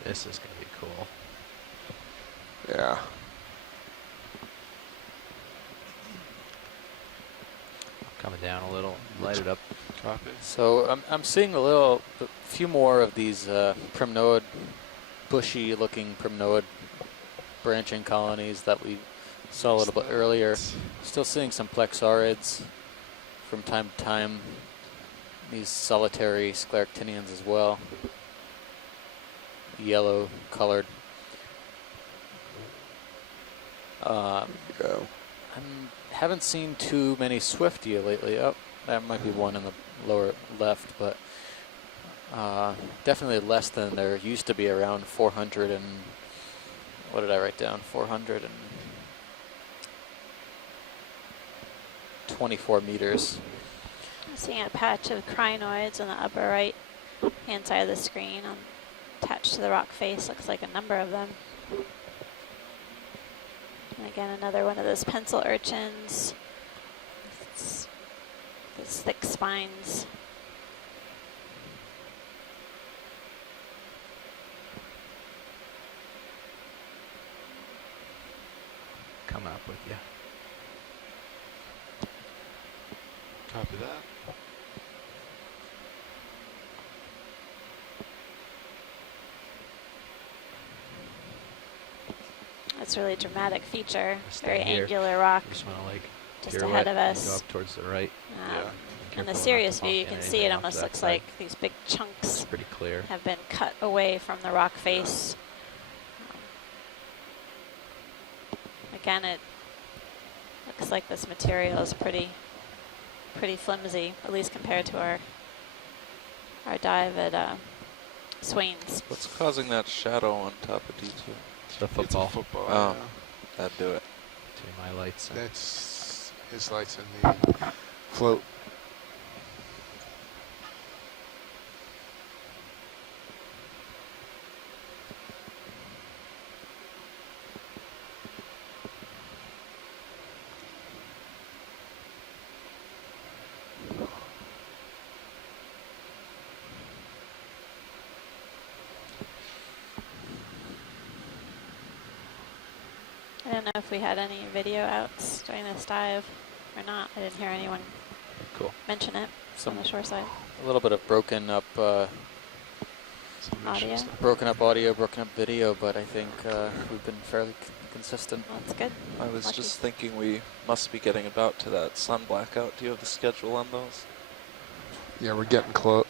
This is going to be cool. Yeah. Coming down a little, light it up. Copy. So I'm seeing a few more of these primnode, bushy looking primnode branching colonies that we saw a little bit earlier. Still seeing some plexaurids from time to time. These solitary scleractinians as well. Yellow colored. Go. I haven't seen too many swiftia lately. Oh, that might be one in the lower left, but definitely less than there used to be, around 400 and, what did I write down? 424 meters. I'm seeing a patch of crinoids on the upper right hand side of the screen attached to the rock face. Looks like a number of them. And again, another one of those pencil urchins. It's those thick spines. Come up with you. Copy that. That's a really dramatic feature. Stay Very here. angular rock You just want to like just pirouette ahead of and us. go up towards the right. Yeah. In the Careful not to serious view, bump you into can see anything it off almost that looks side. like these big It's chunks pretty clear. have been cut away from the rock face. Again, it looks like this material is pretty flimsy, at least compared to our dive at Swain's. What's causing that shadow on top of D2? The football. It's a football. Oh. Yeah. That'd do it. Between my lights. And That's his lights in the float. I don't know if we had any video outs during this dive or not. I didn't hear anyone cool. mention it Some on the shore side. a little bit of broken up Audio? audio, broken up video, but I think we've been fairly consistent. Well, that's good. I was Lucky. just thinking we must be getting about to that sun blackout. Do you have the schedule on those? Yeah, we're getting close.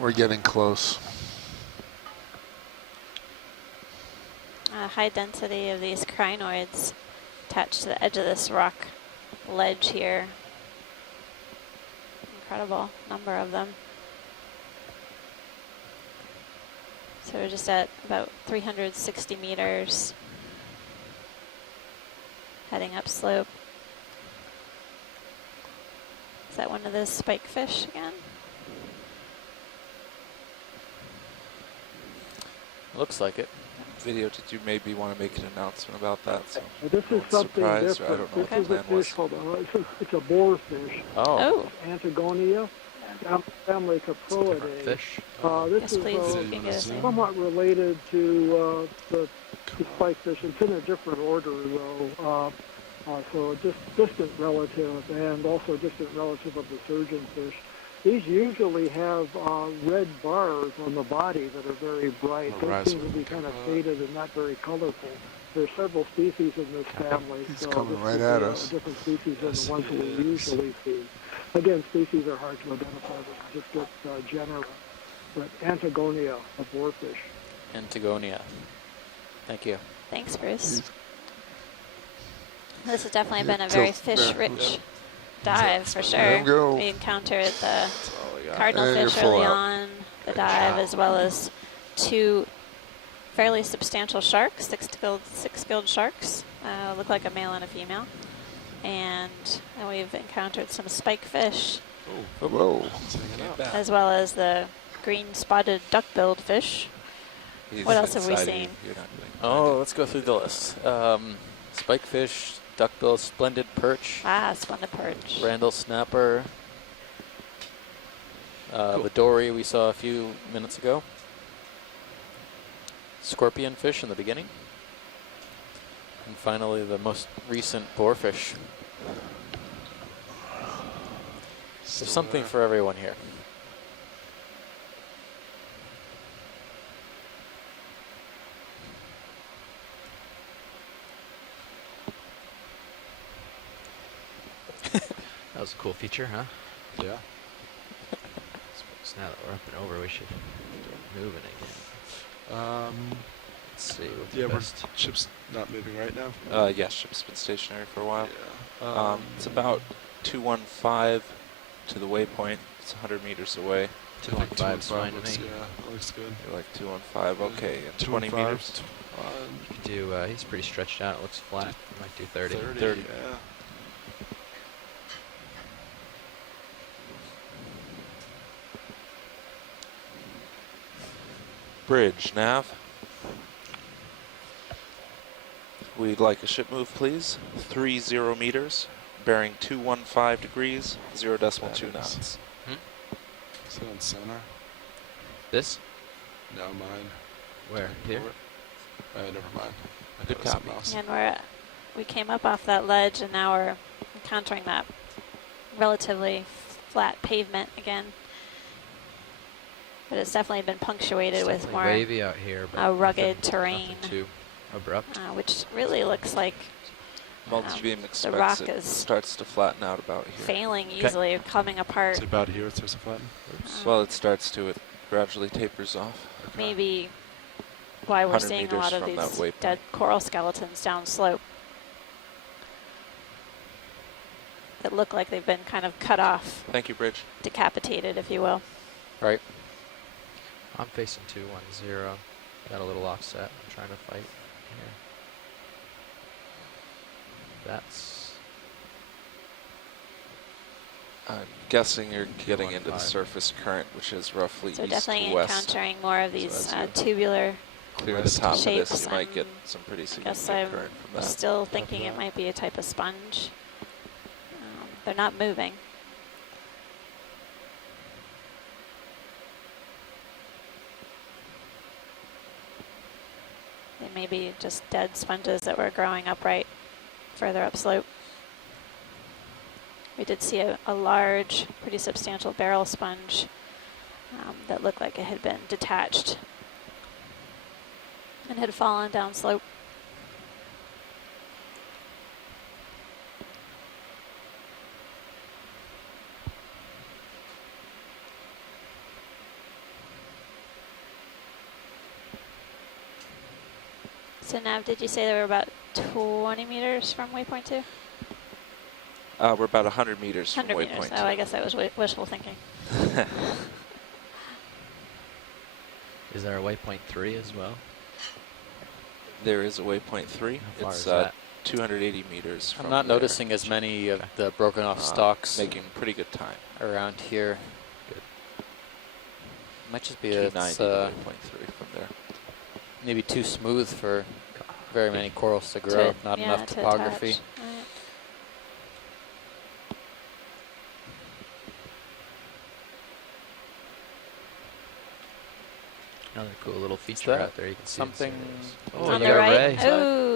We're getting close. High density of these crinoids attached to the edge of this rock ledge here. Incredible number of them. So we're just at about 360 meters, heading up slope. Is that one of those spike fish again? Looks like it. video, did you maybe want to make an announcement about that? So Well, this no is one's something surprised, or I different. don't know This what the is a plan was. fish called it's a boar fish, Oh, Antigonia, family It's a different Caproidae. fish. This Yes, is please. You can get us in. somewhat related to the spikefish. It's in a different order, though. So a distant relative, and also distant relative of the surgeonfish. These usually have red bars on the body that are very bright. Those seem to be kind of faded and not very colorful. There are several species in this family, He's so coming this right could at be us. a different species than Yes, the ones he that we is. usually see. Again, species are hard to identify. We just get genera. But Antigonia, a boarfish. Antigonia. Thank you. Thanks, Bruce. This has definitely been a very fish-rich dive for sure. There we go. We encountered the That's all we got. cardinal And you're fish full early out. on the dive, as well as two fairly substantial sharks, six-gilled sharks. Look like a male and a female. And then we've encountered some spike fish, Whoa. as well as the green-spotted duck-billed fish. He's What else have we inside of seen? you. You're not going to Oh, let's go through the list. Spikefish, duckbill, splendid perch, Ah, splendid perch. Randall snapper, the dory we saw a few minutes ago, scorpion fish in the beginning, and finally the most recent boarfish. There's something for everyone here. That was a cool feature, huh? Yeah. So now that we're up and over, we should start moving again. Let's see what the Yeah, best. ship's not moving right now. Yeah, ship's been stationary for a while. Yeah. It's about 215 to the waypoint. It's 100 meters away. 215 is fine to looks, me. yeah, looks good. You're like 215. Okay, and 20 215, meters. You could do, he's pretty stretched out. It looks flat. You might do 30. 30. Yeah. Bridge, nav. We'd like a ship move, please. 30 meters, bearing 215 degrees, 0.2 knots. Is it on sonar? This? No, mine. Where? Here? Never mind. I Good know it's something copy. else. And we came up off that ledge, and now we're encountering that relatively flat pavement again. But it's definitely been punctuated It's with definitely more wavy out here, but rugged nothing terrain, too abrupt. which really looks like Multi-beam the expects rock it is starts to flatten out about here. failing easily, coming apart. Is it about here it starts to flatten? Well, it starts to, it gradually tapers off. Maybe why we're 100 seeing a meters lot of from that these waypoint. dead coral skeletons down slope that look like they've been kind of cut off, Thank you, Bridge. decapitated, if you will. Right. I'm facing 210. Got a little offset. I'm trying to fight here. That's I'm guessing you're getting into the 215. surface current, which is roughly So east definitely to west. encountering more of these as you tubular Clear the west top of this, shapes. you might get I'm some pretty guess significant I'm current from that. still thinking it might be a type of sponge. They're not moving. They may be just dead sponges that were growing upright further upslope. We did see a large, pretty substantial barrel sponge that looked like it had been detached and had fallen down slope. So Nav, did you say they were about 20 meters from waypoint 2? We're about 100 meters from 100 meters. waypoint. Oh, I guess that was wishful thinking. Is there a waypoint 3 as well? There is a waypoint 3. How far It's is that? 280 meters from I'm not there. noticing as many of the broken off stalks Making pretty good time. around here. Good. Might just be 290 it's, to waypoint 3 from there. maybe too smooth for very many corals to grow. Not yeah, enough to topography. attach. Right. Another cool little feature that out there. You can see something Oh, On you the got a right. ray. Oh,